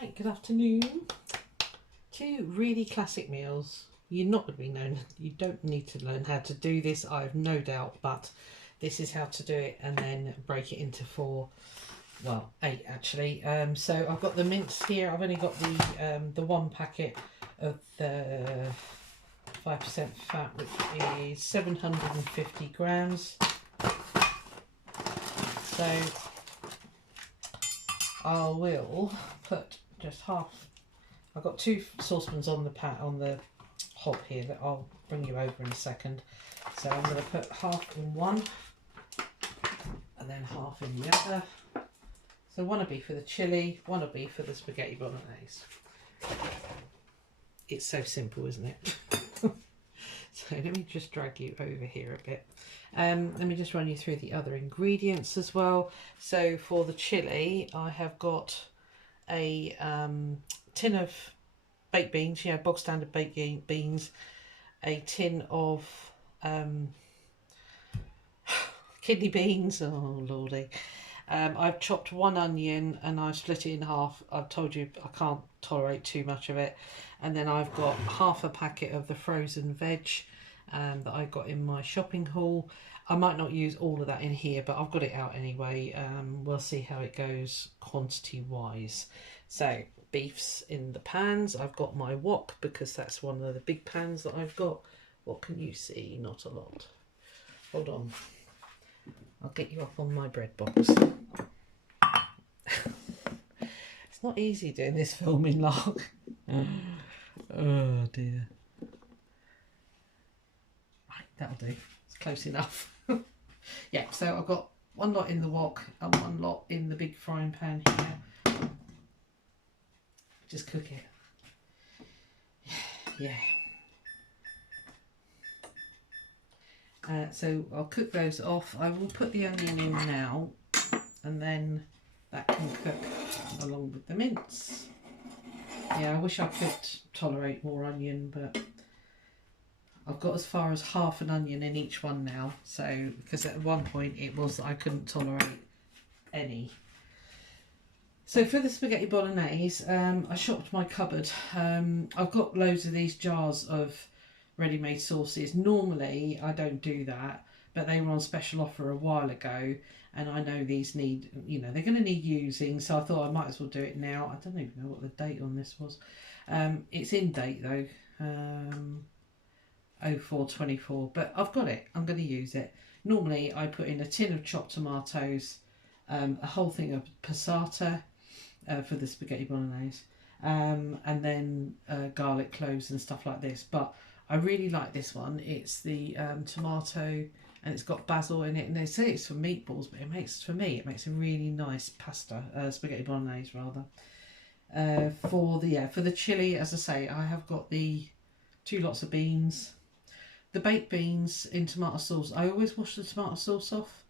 Right, good afternoon. Two really classic meals. You're not going to be known, you don't need to learn how to do this, I have no doubt, but this is how to do it, and then break it into four, well, eight actually. So I've got the mince here. I've only got the one packet of the 5% fat, which is 750 grams. So I will put just half. I've got two saucepans on the hob here that I'll bring you over in a second. So I'm going to put half in one and then half in the other. So one will be for the chili, one will be for the spaghetti bolognese. It's so simple, isn't it? So let me just drag you over here a bit. Let me just run you through the other ingredients as well. So for the chili, I have got a tin of baked beans, bog standard baked beans, a tin of kidney beans, oh lordy. I've chopped one onion and I've split it in half. I've told you I can't tolerate too much of it. And then I've got half a packet of the frozen veg that I got in my shopping haul. I might not use all of that in here, but I've got it out anyway. We'll see how it goes quantity wise. So beef's in the pans. I've got my wok because that's one of the big pans that I've got. What can you see? Not a lot. Hold on. I'll get you up on my bread box. It's not easy doing this filming log. Oh dear. Right, that'll do. It's close enough. Yeah, so I've got one lot in the wok and one lot in the big frying pan here. Just cook it. Yeah. So I'll cook those off. I will put the onion in now, and then that can cook along with the mince. Yeah, I wish I could tolerate more onion, but I've got as far as half an onion in each one now. So, because at one point it was I couldn't tolerate any. So for the spaghetti bolognese, I shopped my cupboard. I've got loads of these jars of ready-made sauces. Normally I don't do that, but they were on special offer a while ago, and I know these need, they're going to need using, so I thought I might as well do it now. I don't even know what the date on this was. It's in date though, 04/24, but I've got it. I'm going to use it. Normally I put in a tin of chopped tomatoes, a whole thing of passata for the spaghetti bolognese, and then garlic cloves and stuff like this, but I really like this one. It's the tomato, and it's got basil in it, and they say it's for meatballs, but for me it makes a really nice pasta, spaghetti bolognese rather. For the chili, as I say, I have got the two lots of beans, the baked beans in tomato sauce. I always wash the tomato sauce off.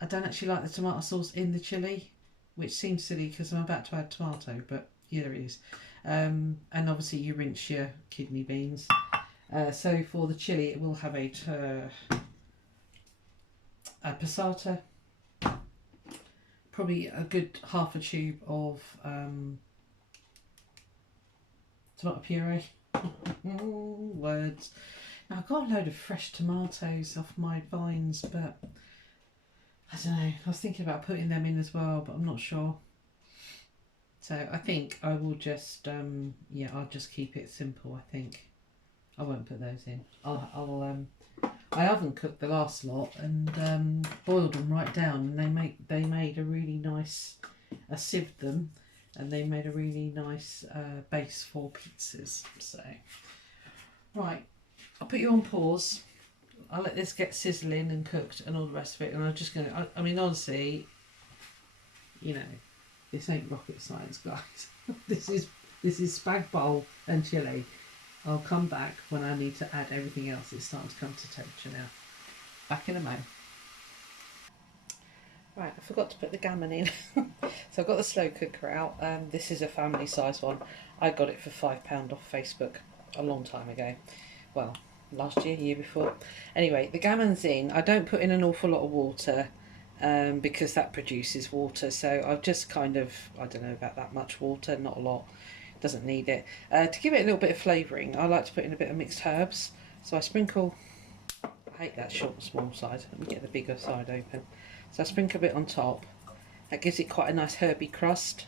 I don't actually like the tomato sauce in the chili, which seems silly because I'm about to add tomato, but here it is. And obviously you rinse your kidney beans. So for the chili, it will have a passata, probably a good half a tube of tomato puree. Words. Now I've got a load of fresh tomatoes off my vines, but I don't know. I was thinking about putting them in as well, but I'm not sure. So I think I will just, I'll just keep it simple, I think. I won't put those in. I oven cooked the last lot and boiled them right down, and they made a really nice. I sieved them, and they made a really nice base for pizzas. So, right, I'll put you on pause. I'll let this get sizzling and cooked and all the rest of it, and I'm just gonna. I mean, honestly, this ain't rocket science, guys. This is spag bowl and chili. I'll come back when I need to add everything else. It's starting to come to temperature now. Back in a moment. Right, I forgot to put the gammon in. So I've got the slow cooker out. This is a family size one. I got it for £5 off Facebook a long time ago. Well, last year, year before. Anyway, the gammon's in. I don't put in an awful lot of water. because that produces water. So I've just kind of, I don't know about that much water, not a lot, doesn't need it. To give it a little bit of flavouring, I like to put in a bit of mixed herbs. So I sprinkle, I hate that short small side, let me get the bigger side open. So I sprinkle a bit on top, that gives it quite a nice herby crust,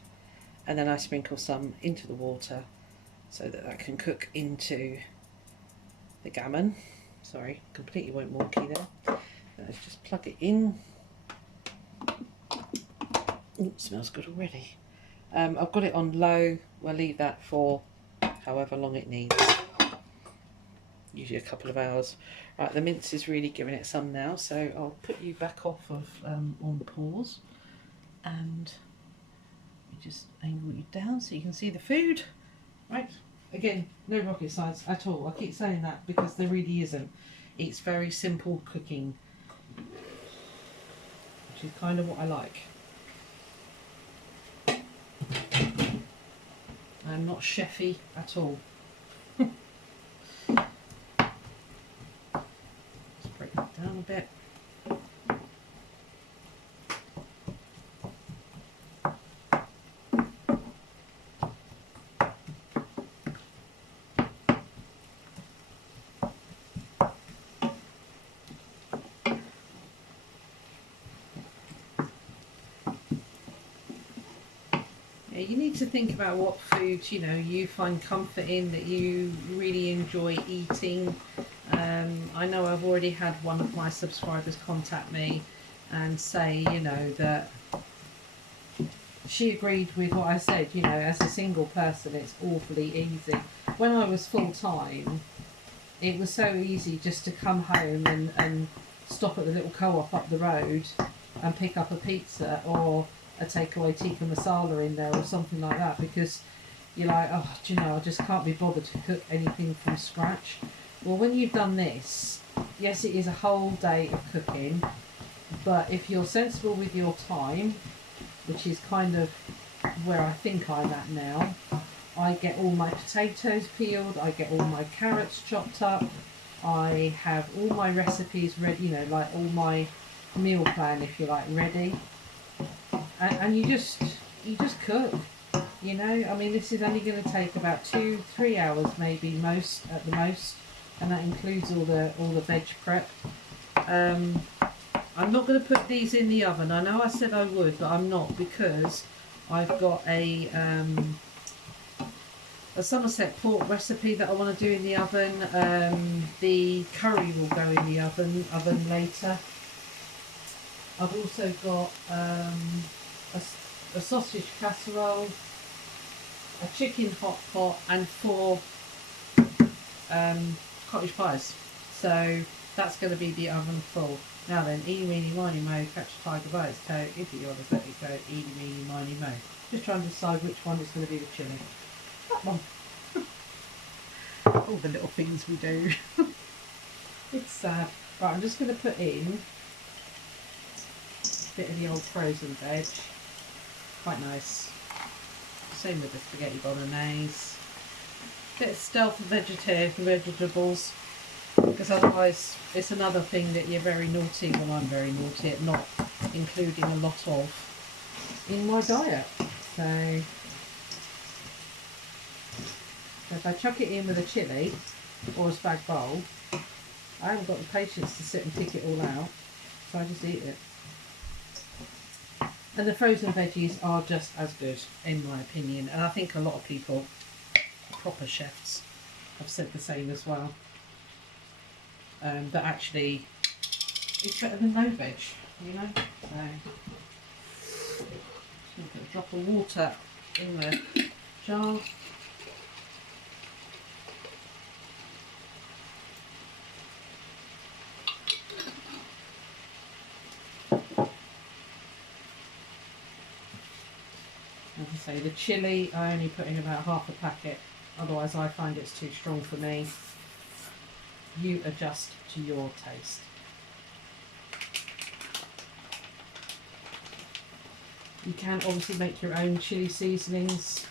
and then I sprinkle some into the water so that that can cook into the gammon. Sorry, completely went wonky there. Let's just plug it in. Ooh, it smells good already. I've got it on low. We'll leave that for however long it needs. Usually a couple of hours. Right, the mince is really giving it some now, so I'll put you back off of on pause, and you just angle you down so you can see the food. Right, again, no rocket science at all. I keep saying that because there really isn't. It's very simple cooking, which is kind of what I like. I'm not chefy at all. Break that down a bit. Yeah, you need to think about what foods, you know, you find comfort in, that you really enjoy eating. I know I've already had one of my subscribers contact me and say, you know, that she agreed with what I said. You know, as a single person, it's awfully easy. When I was full-time, it was so easy just to come home and stop at the little co-op up the road and pick up a pizza or a takeaway tikka masala in there or something like that, because you're like, oh, do you know, I just can't be bothered to cook anything from scratch. Well, when you've done this, yes, it is a whole day of cooking, but if you're sensible with your time, which is kind of where I think I'm at now, I get all my potatoes peeled, I get all my carrots chopped up, I have all my recipes ready, you know, like all my meal plan, if you like, ready, and you just cook. You know, I mean, this is only going to take about 2-3 hours, maybe at the most, and that includes all the veg prep. I'm not going to put these in the oven. I know I said I would, but I'm not, because I've got a Somerset pork recipe that I want to do in the oven. The curry will go in the oven later. I've also got a sausage casserole, a chicken hot pot, and 4 cottage pies. So that's going to be the oven full. Now then, eeny, meeny, miny, mo, catch a tiger by its toe. If you want to let it go, eeny, meeny, miny, mo. Just trying to decide which one is going to be the chili. That one. All the little things we do. It's sad. Right, I'm just going to put in a bit of the old frozen veg. Quite nice. Same with the spaghetti bolognese. Bit of stealth of vegetables, because otherwise it's another thing that you're very naughty, well, I'm very naughty at not including a lot of in my diet. So if I chuck it in with a chilli or a spag bowl, I haven't got the patience to sit and pick it all out, so I just eat it. And the frozen veggies are just as good, in my opinion, and I think a lot of people, proper chefs, have said the same as well. But actually, it's better than no veg, you know. So, put a drop of water in the jar. As I say, the chilli, I only put in about half a packet, otherwise I find it's too strong for me. You adjust to your taste. You can obviously make your own chilli seasonings.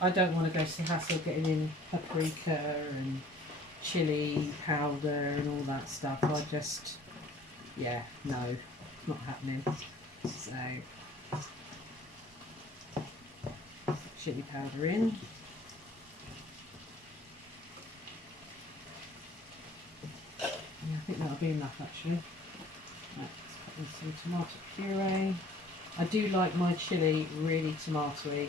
I don't want to go to the hassle of getting in paprika and chilli powder and all that stuff. I just, yeah, no. not happening. So chili powder in. Yeah, I think that'll be enough actually. Right, let's put in some tomato puree. I do like my chilli really tomatoey,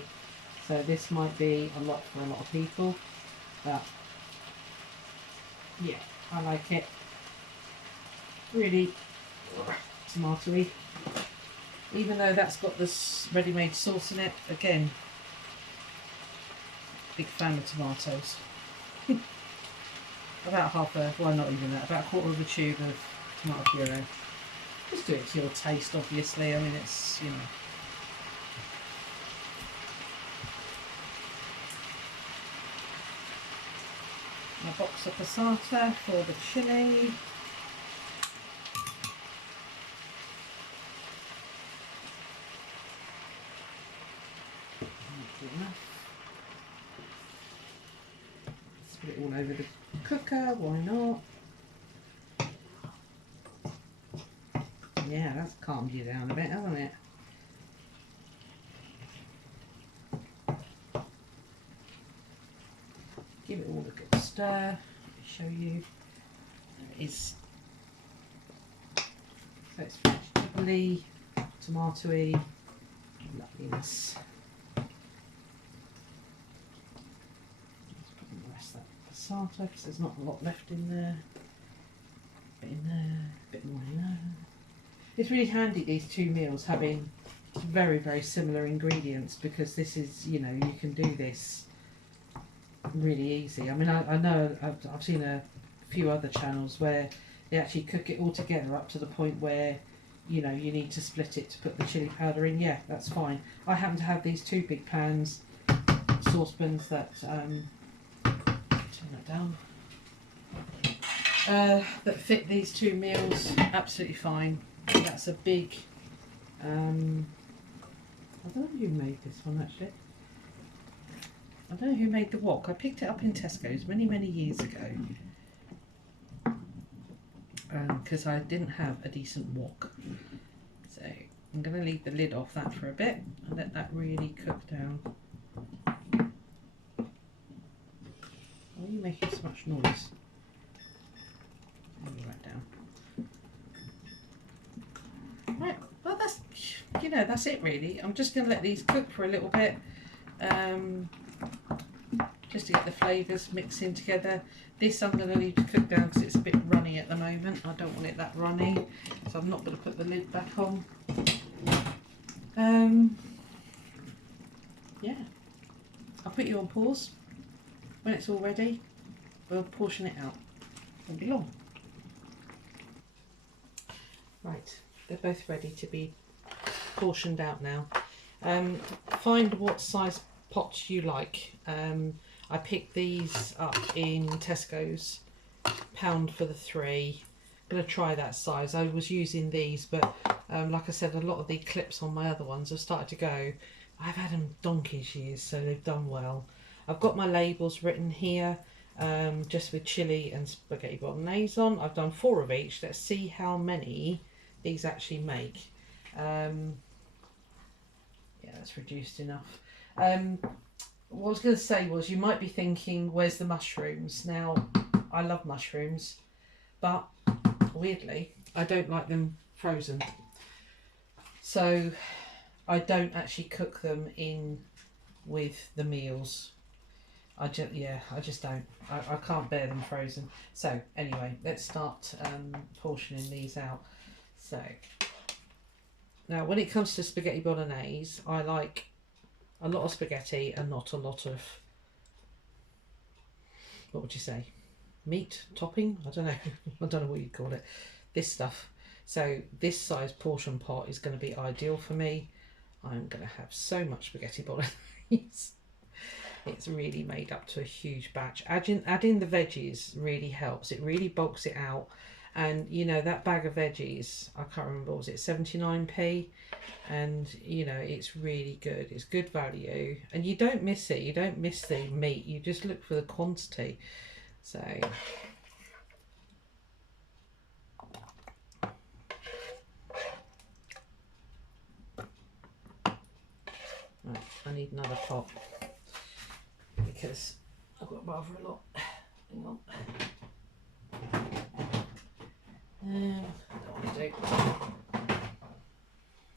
so this might be a lot for a lot of people, but yeah, I like it really tomatoey. Even though that's got this ready-made sauce in it, again, big fan of tomatoes. About half a, well not even that, about a quarter of a tube of tomato puree. Just do it to your taste, obviously. I mean, it's, you know. My box of passata for the chilli. Let's put it all over the cooker, why not? Yeah, that's calmed you down a bit, hasn't it? Give it all a good stir. Let me show you. There it is. So it's vegetable-y, tomatoey, loveliness. Let's put in the rest of that passata because there's not a lot left in there. A bit in there, a bit more in there. It's really handy, these two meals, having very, very similar ingredients, because this is, you know, you can do this really easy. I mean, I know I've seen a few other channels where they actually cook it all together up to the point where, you know, you need to split it to put the chili powder in. Yeah, that's fine. I happen to have these two big pans, saucepans that, turn that down, that fit these two meals absolutely fine. That's a big, I don't know who made this one actually. I don't know who made the wok. I picked it up in Tesco's many, many years ago. Because I didn't have a decent wok. So I'm going to leave the lid off that for a bit and let that really cook down. Why are you making so much noise? Leave that down. Right, well that's, you know, that's it really. I'm just going to let these cook for a little bit. Just to get the flavours mixing together. This I'm going to leave to cook down because it's a bit runny at the moment. I don't want it that runny, so I'm not going to put the lid back on. Yeah, I'll put you on pause. When it's all ready, we'll portion it out. Won't be long. Right, they're both ready to be portioned out now. Find what size pots you like. I picked these up in Tesco's, £1 for the 3. I'm going to try that size. I was using these, but like I said, a lot of the clips on my other ones have started to go. I've had them donkey's years, so they've done well. I've got my labels written here, just with chilli and spaghetti bolognese on. I've done 4 of each. Let's see how many these actually make. Yeah, that's reduced enough. What I was going to say was, you might be thinking, where's the mushrooms? Now, I love mushrooms, but weirdly, I don't like them frozen. So I don't actually cook them in with the meals. I just don't. I can't bear them frozen. So anyway, let's start portioning these out. So now, when it comes to spaghetti bolognese, I like a lot of spaghetti and not a lot of, what would you say, meat topping? I don't know. I don't know what you'd call it. This stuff. So this size portion pot is going to be ideal for me. I'm going to have so much spaghetti bolognese. It's really made up to a huge batch. Adding the veggies really helps. It really bulks it out. And you know, that bag of veggies, I can't remember, what was it, 79p? And you know, it's really good. It's good value, and you don't miss it. You don't miss the meat. You just look for the quantity. So Right, I need another pot because I've got rather a lot. Hang on. Don't want to do.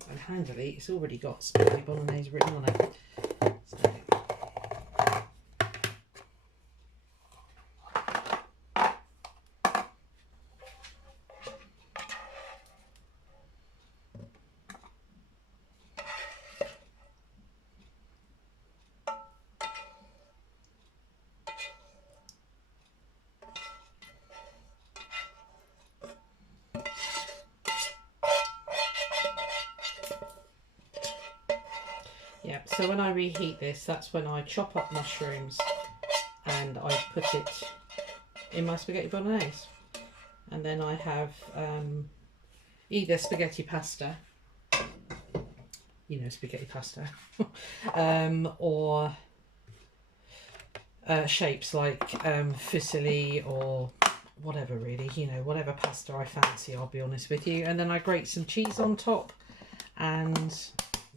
And handily, it's already got spaghetti bolognese written on it. So, yeah, so when I reheat this, that's when I chop up mushrooms and I put it in my spaghetti bolognese. And then I have either spaghetti pasta, you know, spaghetti pasta, or shapes like fusilli or whatever, really, you know, whatever pasta I fancy, I'll be honest with you. And then I grate some cheese on top, and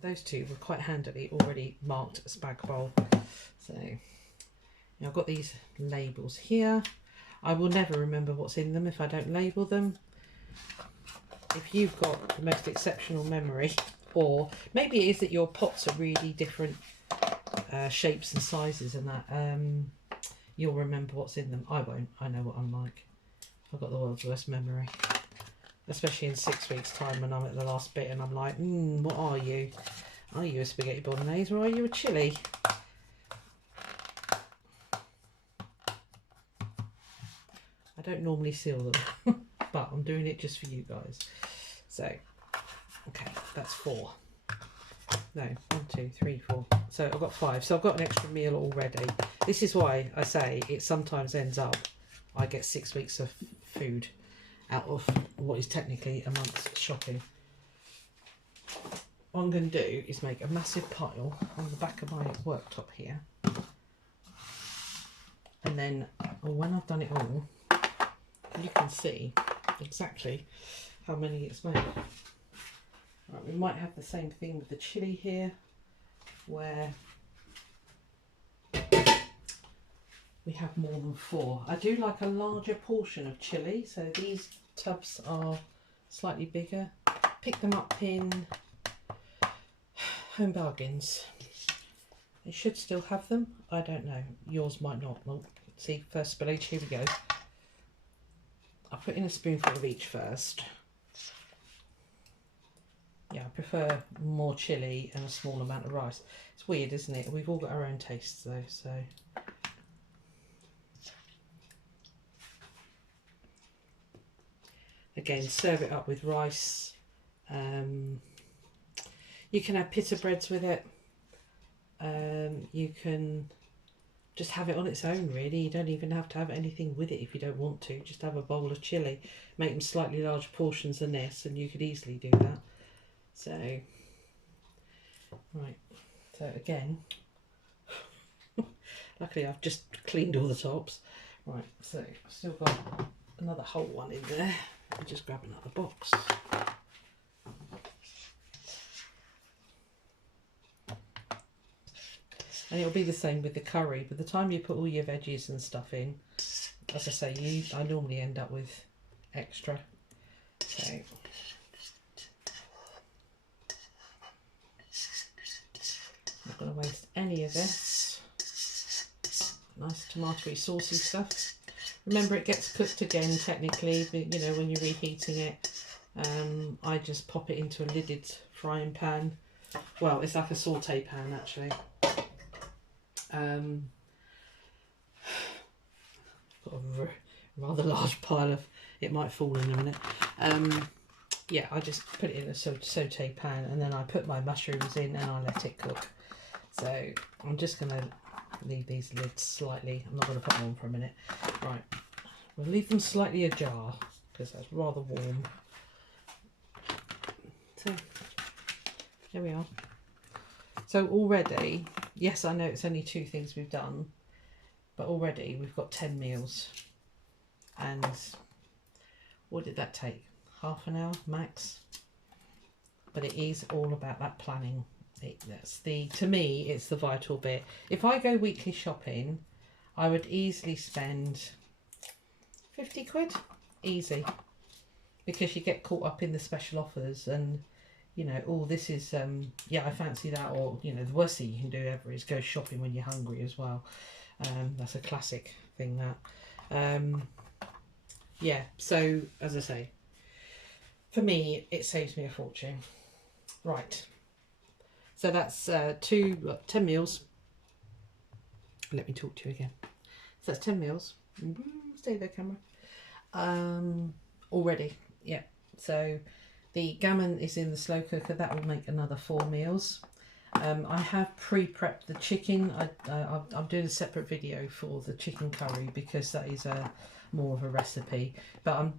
those two were quite handily already marked a spag bowl. So now I've got these labels here. I will never remember what's in them if I don't label them. If you've got the most exceptional memory, or maybe it is that your pots are really different shapes and sizes and that, you'll remember what's in them. I won't. I know what I'm like. I've got the world's worst memory. Especially in 6 weeks' time when I'm at the last bit and I'm like, what are you? Are you a spaghetti bolognese or are you a chili? I don't normally seal them, but I'm doing it just for you guys. So, okay, that's 4. No, 1, 2, 3, 4. So I've got 5. So I've got an extra meal already. This is why I say it sometimes ends up I get 6 weeks of food out of what is technically a month's shopping. What I'm going to do is make a massive pile on the back of my worktop here. And then when I've done it all, you can see exactly how many it's made. Right, we might have the same thing with the chili here, where we have more than 4. I do like a larger portion of chili, so these tubs are slightly bigger. Pick them up in Home Bargains. They should still have them. I don't know. Yours might not. Well, see, first spillage. Here we go. I'll put in a spoonful of each first. Yeah, I prefer more chili and a small amount of rice. It's weird, isn't it? We've all got our own tastes though, so. Again, serve it up with rice. You can have pita breads with it. You can just have it on its own, really. You don't even have to have anything with it if you don't want to. Just have a bowl of chili. Make them slightly larger portions than this, and you could easily do that. So, right. So again, luckily I've just cleaned all the tops. Right, so I've still got another whole one in there. I'll just grab another box. And it'll be the same with the curry. By the time you put all your veggies and stuff in, as I say, I normally end up with extra. So, not going to waste any of this. Nice tomatoey saucy stuff. Remember, it gets cooked again technically, but, you know, when you're reheating it. I just pop it into a lidded frying pan. Well, it's like a saute pan actually. Got a rather large pile of, it might fall in a minute. Yeah, I just put it in a saute pan and then I put my mushrooms in and I let it cook. So I'm just going to leave these lids slightly, I'm not going to put them on for a minute. Right, we'll leave them slightly ajar because that's rather warm. So there we are. So already, yes, I know it's only 2 things we've done, but already we've got 10 meals. And what did that take? Half an hour max? But it is all about that planning to me, it's the vital bit. If I go weekly shopping, I would easily spend 50 quid, easy, because you get caught up in the special offers and, you know, oh, this is, yeah, I fancy that, or, you know, the worst thing you can do ever is go shopping when you're hungry as well. That's a classic thing, that. Yeah, so, as I say, for me, it saves me a fortune. Right. So that's 10 meals. Let me talk to you again. So that's 10 meals. Stay there, camera. Already, yeah. So the gammon is in the slow cooker. That will make another 4 meals. I have pre-prepped the chicken. I'm doing a separate video for the chicken curry because that is more of a recipe. But I'm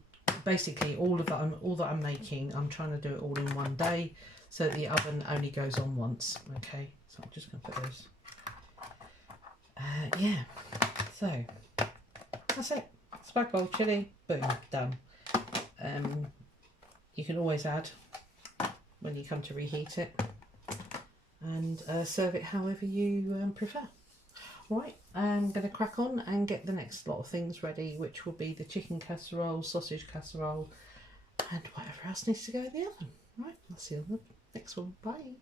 basically all that I'm making, I'm trying to do it all in one day, so that the oven only goes on once. Okay, so I'm just going to put those. Yeah, so that's it. Spag bowl, chilli, boom, done. You can always add when you come to reheat it, and serve it however you prefer. Right, I'm going to crack on and get the next lot of things ready, which will be the chicken casserole, sausage casserole, and whatever else needs to go in the oven. Right, I'll see you on the next one. Bye.